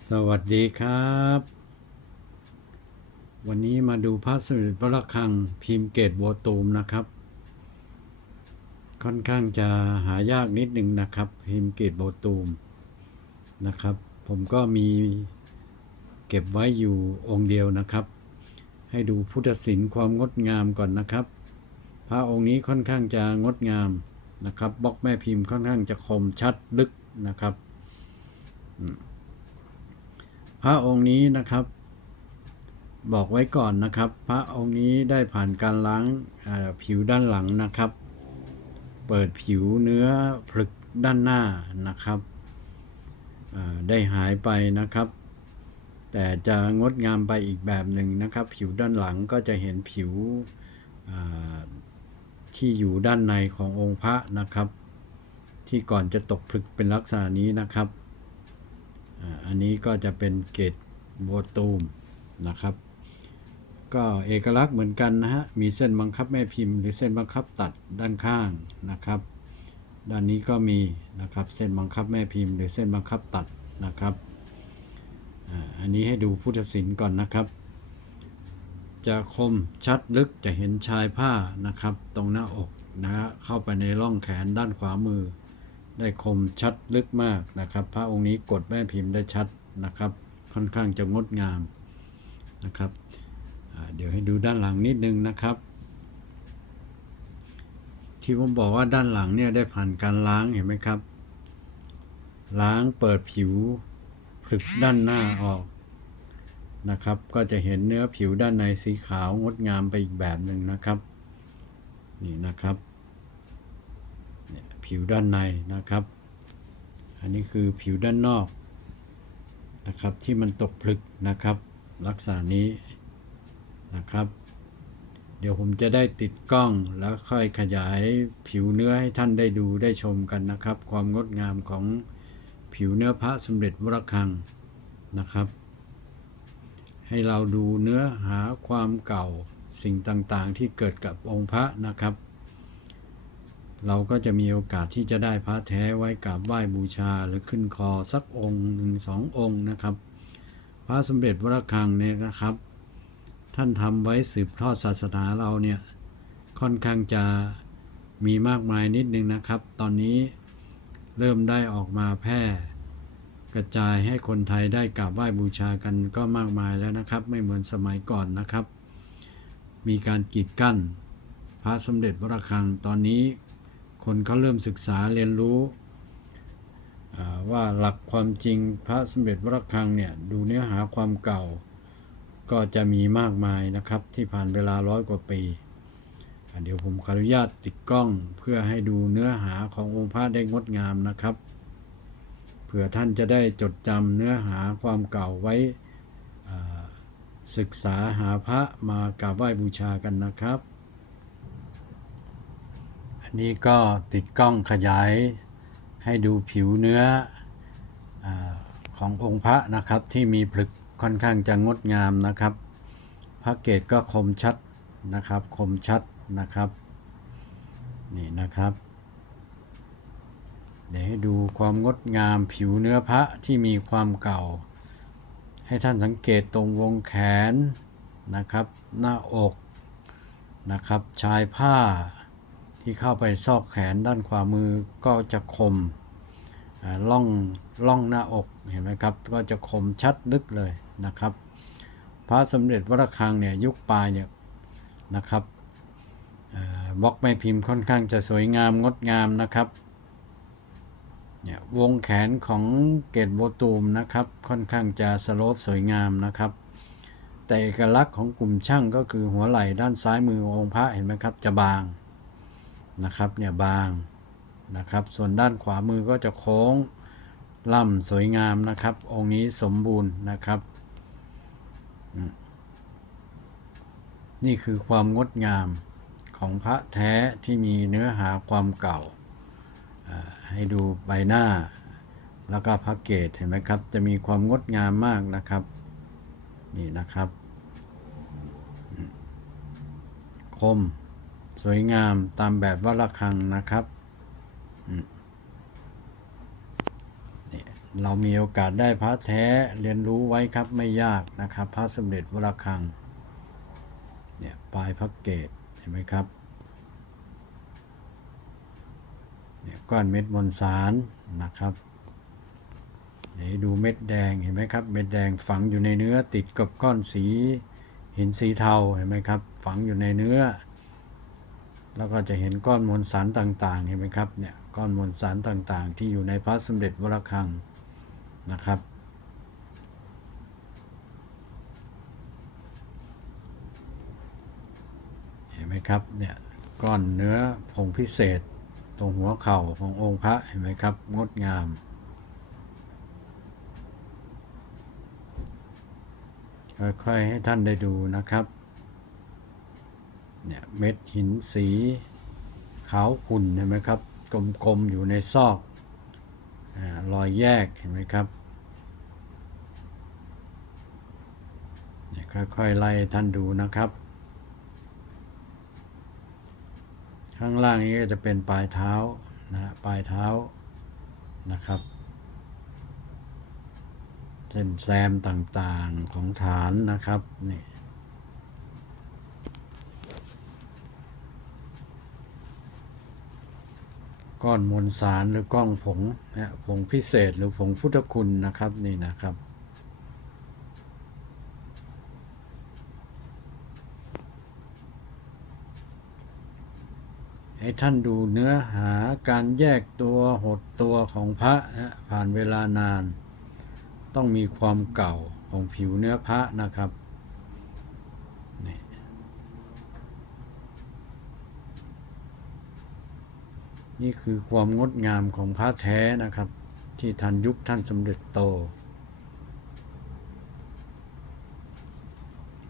สวัสดีครับ วันนี้มาดูพระสมเด็จพระระฆังพิมพ์เกตบัวตูมนะครับ ค่อนข้างจะหายากนิดหนึ่งนะครับ พิมพ์เกตบัวตูมนะครับ ผมก็มีเก็บไว้อยู่องค์เดียวนะครับ ให้ดูพุทธศิลป์ความงดงามก่อนนะครับ พระองค์นี้ค่อนข้างจะงดงามนะครับบล็อกแม่พิมพ์ค่อนข้างจะคมชัดลึกนะครับ พระองค์นี้นะครับ บอกไว้ก่อนนะครับ พระองค์นี้ได้ผ่านการล้างผิวด้านหลังนะครับ เปิดผิวเนื้อผลึกด้านหน้านะครับได้หายไปนะครับ แต่จะงดงามไปอีกแบบหนึ่งนะครับ ผิวด้านหลังก็จะเห็นผิวที่อยู่ด้านในขององค์พระนะครับ ที่ก่อนจะตกผลึกเป็นลักษณะนี้นะครับ อันนี้ก็จะเป็นเกตบัวตูมนะครับ ก็เอกลักษณ์เหมือนกันนะฮะ มีเส้นบังคับแม่พิมพ์ หรือเส้นบังคับตัดด้านข้างนะครับ ด้านนี้ก็มีนะครับเส้นบังคับแม่พิมพ์ หรือเส้นบังคับตัดนะครับอันนี้ให้ดูพุทธศิลป์ก่อนนะครับ จะคมชัดลึกจะเห็นชายผ้านะครับ ตรงหน้าอกนะฮะเข้าไปในร่องแขนด้านขวามือ ได้คมชัดลึกมากนะครับ พระองค์นี้กดแม่พิมพ์ได้ชัดนะครับ ค่อนข้างจะงดงามนะครับเดี๋ยวให้ดูด้านหลังนิดนึงนะครับ ที่ผมบอกว่าด้านหลังเนี่ยได้ผ่านการล้างเห็นไหมครับ ล้างเปิดผิวผลึกด้านหน้าออกนะครับ ก็จะเห็นเนื้อผิวด้านในสีขาวงดงามไปอีกแบบหนึ่งนะครับ นี่นะครับ ผิวด้านในนะครับ อันนี้คือผิวด้านนอกนะครับที่มันตกผลึกนะครับ ลักษณะนี้นะครับ เดี๋ยวผมจะได้ติดกล้องแล้วค่อยขยายผิวเนื้อให้ท่านได้ดูได้ชมกันนะครับ ความงดงามของผิวเนื้อพระสมเด็จวรคังนะครับ ให้เราดูเนื้อหาความเก่าสิ่งต่างๆที่เกิดกับองค์พระนะครับ เราก็จะมีโอกาสที่จะได้พระแท้ไว้กราบไหว้บูชาหรือขึ้นคอสักองค์หนึ่งสององค์นะครับ พระสมเด็จวรคังเนี่ยนะครับ ท่านทำไว้สืบทอดศาสนาเราเนี่ยค่อนข้างจะมีมากมายนิดนึงนะครับ ตอนนี้เริ่มได้ออกมาแพร่ กระจายให้คนไทยได้กราบไหว้บูชากันก็มากมายแล้วนะครับ ไม่เหมือนสมัยก่อนนะครับ มีการกีดกั้น พระสมเด็จวรคังตอนนี้ คนเขาเริ่มศึกษาเรียนรู้ว่าหลักความจริงพระสมเด็จวรคังเนี่ยดูเนื้อหาความเก่า ก็จะมีมากมายนะครับ ที่ผ่านเวลาร้อยกว่าปี เดี๋ยวผมขออนุญาตติดกล้องเพื่อให้ดูเนื้อหาขององค์พระได้งดงามนะครับเผื่อท่านจะได้จดจำเนื้อหาความเก่าไว้ศึกษาหาพระมากราบไหว้บูชากันนะครับ นนี้ก็ติดกล้องขยายให้ดูผิวเนื้ออขององค์พระนะครับที่มีผลึกค่อนข้างจะงดงามนะครับ พระเกตก็คมชัดนะครับคมชัดนะครับนี่นะครับ เดี๋ยวให้ดูความงดงามผิวเนื้อพระที่มีความเก่า ให้ท่านสังเกตตรงวงแขนนะครับ หน้าอกนะครับ ชายผ้า ที่เข้าไปซอกแขนด้านขวามือก็จะคมล่องล่องหน้าอกเห็นไหมครับ ก็จะคมชัดลึกเลยนะครับ พระสมเด็จวรคังเนี่ยยุคปลายเนี่ยนะครับบล็อกแม่พิมพ์ค่อนข้างจะสวยงามงดงามนะครับเนี่ยวงแขนของเกตโบตูมนะครับ ค่อนข้างจะสโลปสวยงามนะครับ แต่เอกลักษณ์ของกลุ่มช่างก็คือหัวไหล่ด้านซ้ายมือองค์พระเห็นไหมครับจะบาง นะครับเนี่ยบางนะครับ ส่วนด้านขวามือก็จะโค้งล่ำสวยงามนะครับ องค์นี้สมบูรณ์นะครับ นี่คือความงดงามของพระแท้ที่มีเนื้อหาความเก่า ให้ดูใบหน้า แล้วก็พระเกศเห็นไหมครับ จะมีความงดงามมากนะครับ นี่นะครับ คม สวยงามตามแบบวัดระฆังนะครับเรามีโอกาสได้พระแท้เรียนรู้ไว้ครับไม่ยากนะครับ พระสมเด็จวรคังเนี่ยปลายพระเกตเห็นไหมครับเนี่ยก้อนเม็ดมวลสารนะครับเดี๋ยดูเม็ดแดงเห็นไหมครับ เม็ดแดงฝังอยู่ในเนื้อติดกับก้อนสีหินสีเทาเห็นไหมครับ ฝังอยู่ในเนื้อ แล้วก็จะเห็นก้อนมวลสารต่างๆเห็นไหมครับเนี่ยก้อนมวลสารต่างๆ ที่อยู่ในพระสมเด็จวรคังนะครับ เห็นไหมครับเนี่ยก้อนเนื้อผงพิเศษ ตรงหัวเข่าขององค์พระเห็นไหมครับ งดงามค่อยๆให้ท่านได้ดูนะครับ เนี่ยเม็ดหินสีขาวขุ่นเห็นไหมครับ กลมๆอยู่ในซอกอรอยแยกเห็นไหมครับค่อยๆไล่ท่านดูนะครับ ข้างล่างนี้ก็จะเป็นปลายเท้านะปลายเท้านะครับเส้นแซมต่างๆของฐานนะครับนี่ ก้อนมวลสารหรือก้อนผงนะผงพิเศษหรือผงพุทธคุณนะครับนี่นะครับให้ท่านดูเนื้อหาการแยกตัวหดตัวของพระนะผ่านเวลานาน ต้องมีความเก่าของผิวเนื้อพระนะครับนี่ นี่คือความงดงามของพระแท้นะครับ ที่ทันยุคท่านสมเด็จโต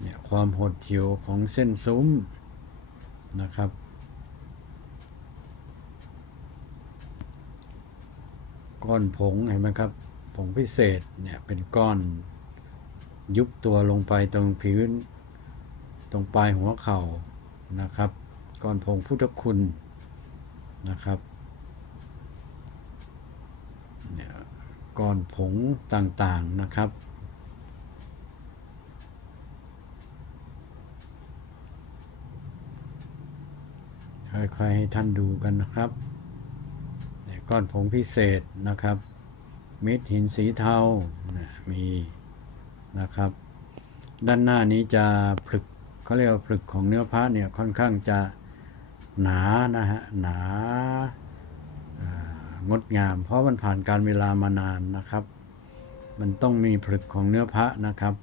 เนี่ยความหดเหี่ยวของเส้นซุ้มนะครับ ก้อนผงเห็นไหมครับ ผงพิเศษเนี่ยเป็นก้อนยุบตัวลงไปตรงพื้น ตรงปลายหัวเข่านะครับ ก้อนผงพุทธคุณ นะครับเนี่ยก้อนผงต่างๆนะครับ ค่อยๆ ให้ท่านดูกันนะครับเนี่ยก้อนผงพิเศษนะครับม็ดหินสีเทานะมีนะครับ ด้านหน้านี้จะผลึกเขาเรียกว่าผลึกของเนื้อพระเนี่ยค่อนข้างจะ หนานะฮะหนางดงาม เพราะมันผ่านการเวลามานานนะครับ มันต้องมีผลึกของเนื้อพระนะครับ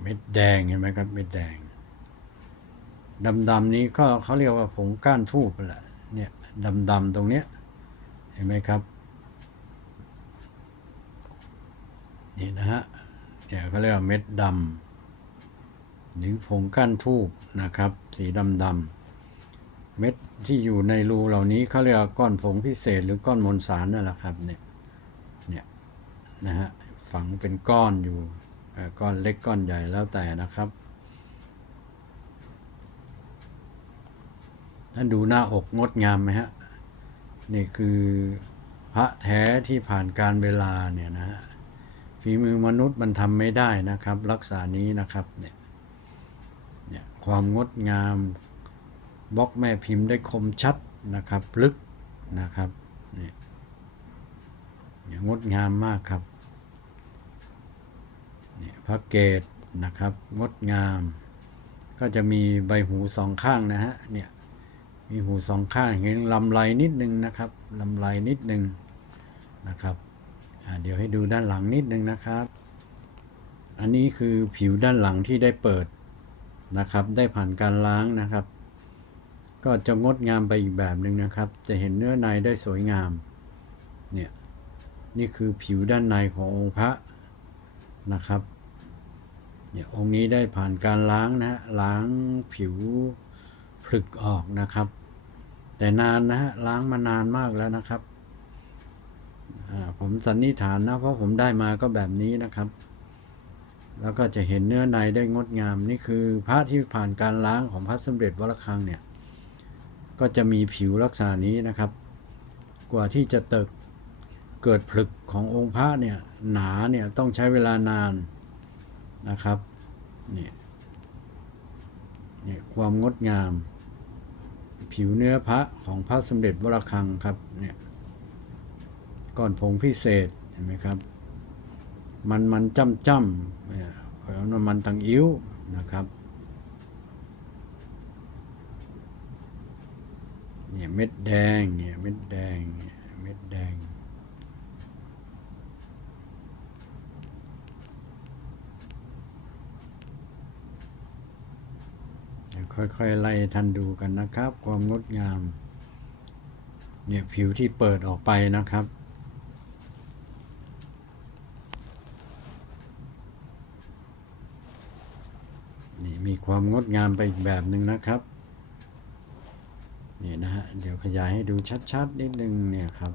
เม็ดแดงเห็นไหมครับเม็ดแดงดำๆนี้ก็เขาเรียกว่าผงก้านทูบแหละเนี่ยดำๆตรงเนี้ยเห็นไหมครับ นี่นะฮะเนี่ยเขาเรียกว่าเม็ดดำหรือผงก้านทูบนะครับ สีดำๆเม็ดที่อยู่ในรูเหล่านี้เขาเรียกว่าก้อนผงพิเศษหรือก้อนมวลสารนั่นแหละครับเนี่ยเนี่ยนะฮะฝังเป็นก้อนอยู่ก้อนเล็กก้อนใหญ่แล้วแต่นะครับท่านดูหน้าอกงดงามไหมฮะนี่คือพระแท้ที่ผ่านการเวลาเนี่ยนะฮะ ฝีมือมนุษย์มันทำไม่ได้นะครับ รักษานี้นะครับเนี่ยเนี่ยความงดงามบล็อกแม่พิมพ์ได้คมชัดนะครับ ลึกนะครับเนี่ยงดงามมากครับเนี่ยพระเกตนะครับ งดงาม ก็จะมีใบหูสองข้างนะฮะเนี่ยมีหูสองข้างเห็นลำไรนิดนึงนะครับลำไรนิดนึงนะครับ เดี๋ยวให้ดูด้านหลังนิดนึงนะครับ อันนี้คือผิวด้านหลังที่ได้เปิดนะครับ ได้ผ่านการล้างนะครับ ก็จะงดงามไปอีกแบบหนึ่งนะครับ จะเห็นเนื้อในได้สวยงาม เนี่ย นี่คือผิวด้านในขององค์พระนะครับ เนี่ยองค์นี้ได้ผ่านการล้างนะฮะ ล้างผิวผลึกออกนะครับ แต่นานนะฮะ ล้างมานานมากแล้วนะครับ ผมสันนิษฐานนะเพราะผมได้มาก็แบบนี้นะครับ แล้วก็จะเห็นเนื้อในได้งดงาม นี่คือพระที่ผ่านการล้างของพระสมเด็จวัดระฆังเนี่ย ก็จะมีผิวลักษณะนี้นะครับ กว่าที่จะเติกเกิดผลึกขององค์พระเนี่ยหนาเนี่ยต้องใช้เวลานานนะครับนี่นี่ความงดงาม ผิวเนื้อพระของพระสมเด็จวรคังครับเนี่ย ก้อนผงพิเศษเห็นไหมครับ มันมันจ้ำจ้ำเนี่ยเขาเรียกว่ามันตังอิ้วนะครับเนี่ยเม็ดแดงเนี่ยเม็ดแดงเนี่ยเม็ดแดง ค่อยๆ ไล่ท่านดูกันนะครับ ความงดงาม เนี่ยผิวที่เปิดออกไปนะครับ ความงดงามไปอีกแบบหนึ่งนะครับนี่นะฮะเดี๋ยวขยายให้ดูชัดๆ นิดนึงเนี่ยครับ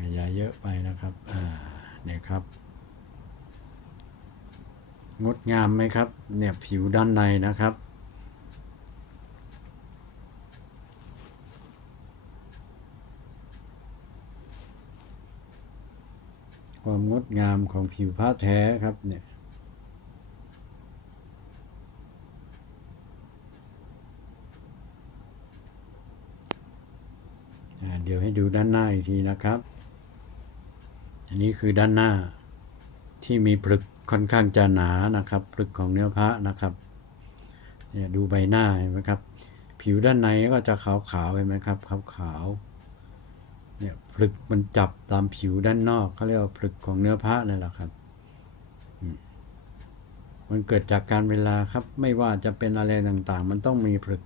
ขยายเยอะไปนะครับอ่าเนี่ยครับ งดงามไหมครับ เนี่ยผิวด้านในนะครับ ความงดงามของผิวผ้าแท้ครับเนี่ยเดี๋ยวให้ดูด้านหน้าอีกทีนะครับ อันนี้คือด้านหน้าที่มีผลึกค่อนข้างจะหนานะครับผลึกของเนื้อพระนะครับเนี่ยดูใบหน้าเห็นไหมครับ ผิวด้านในก็จะขาวๆเห็นไหมครับขาวๆ เนี่ยผลึกมันจับตามผิวด้านนอกเขาเรียกว่าผลึกของเนื้อพระนั่นแหละครับมันเกิดจากการเวลาครับ ไม่ว่าจะเป็นอะไรต่างๆ มันต้องมีผลึก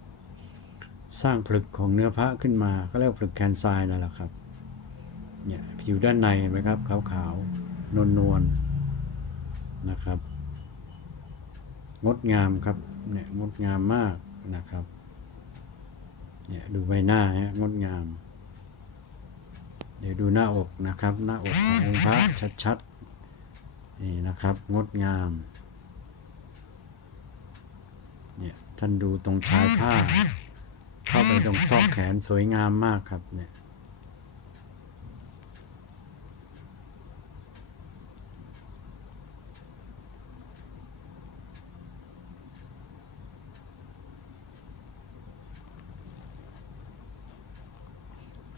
สร้างผลึกของเนื้อพระขึ้นมาก็เรียกผลึกแคนไซน์นั่นแหละครับเนี่ยผิวด้านในเห็นไหมครับ ขาวๆ นวลๆนะครับ งดงามครับเนี่ยงดงามมากนะครับเนี่ยดูใบหน้าฮะงดงาม เดี๋ยวดูหน้าอกนะครับหน้าอกขององค์พระชัดๆนี่นะครับงดงามเนี่ยท่านดูตรงชายผ้า เข้าไปตรงซอกแขนสวยงามมากครับเนี่ย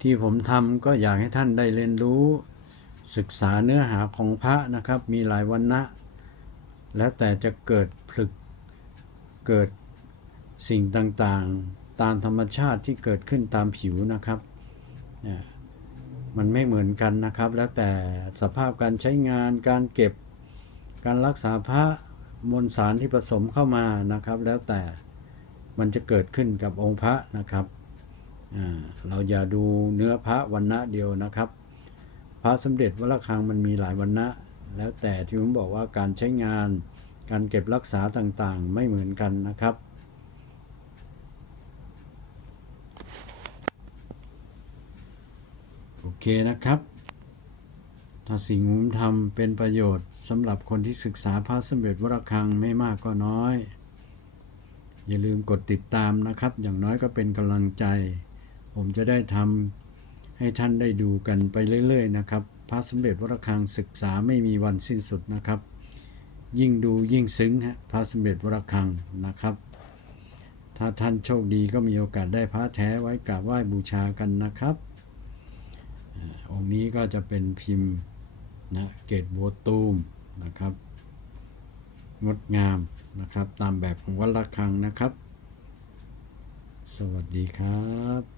ที่ผมทำก็อยากให้ท่านได้เรียนรู้ ศึกษาเนื้อหาของพระนะครับ มีหลายวันนะแล้วแต่จะเกิดผลึกเกิดสิ่งต่างๆ ตามธรรมชาติที่เกิดขึ้นตามผิวนะครับ มันไม่เหมือนกันนะครับ แล้วแต่สภาพการใช้งานการเก็บการรักษาพระมวลสารที่ผสมเข้ามานะครับ แล้วแต่มันจะเกิดขึ้นกับองค์พระนะครับ เราอย่าดูเนื้อพระวันณะเดียวนะครับ พระสมเด็จวัดระฆังมันมีหลายวันณะแล้วแต่ที่ผมบอกว่าการใช้งาน การเก็บรักษาต่างๆ ไม่เหมือนกันนะครับ โอเคนะครับ ถ้าสิ่งที่ผมทำเป็นประโยชน์สำหรับคนที่ศึกษาพระสมเด็จวัดระฆังไม่มากก็น้อย อย่าลืมกดติดตามนะครับ อย่างน้อยก็เป็นกำลังใจ ผมจะได้ทำให้ท่านได้ดูกันไปเรื่อยๆนะครับ พระสมเด็จวระฆังศึกษาไม่มีวันสิ้นสุดนะครับ ยิ่งดูยิ่งซึ้งฮะพระสมเด็จวระฆังนะครับ ถ้าท่านโชคดีก็มีโอกาสได้พระแท้ไว้กราบไหว้บูชากันนะครับอาองค์นี้ก็จะเป็นพิมพ์นะเกตโบตูมนะครับ งดงามนะครับ ตามแบบของวัดระฆังนะครับ สวัสดีครับ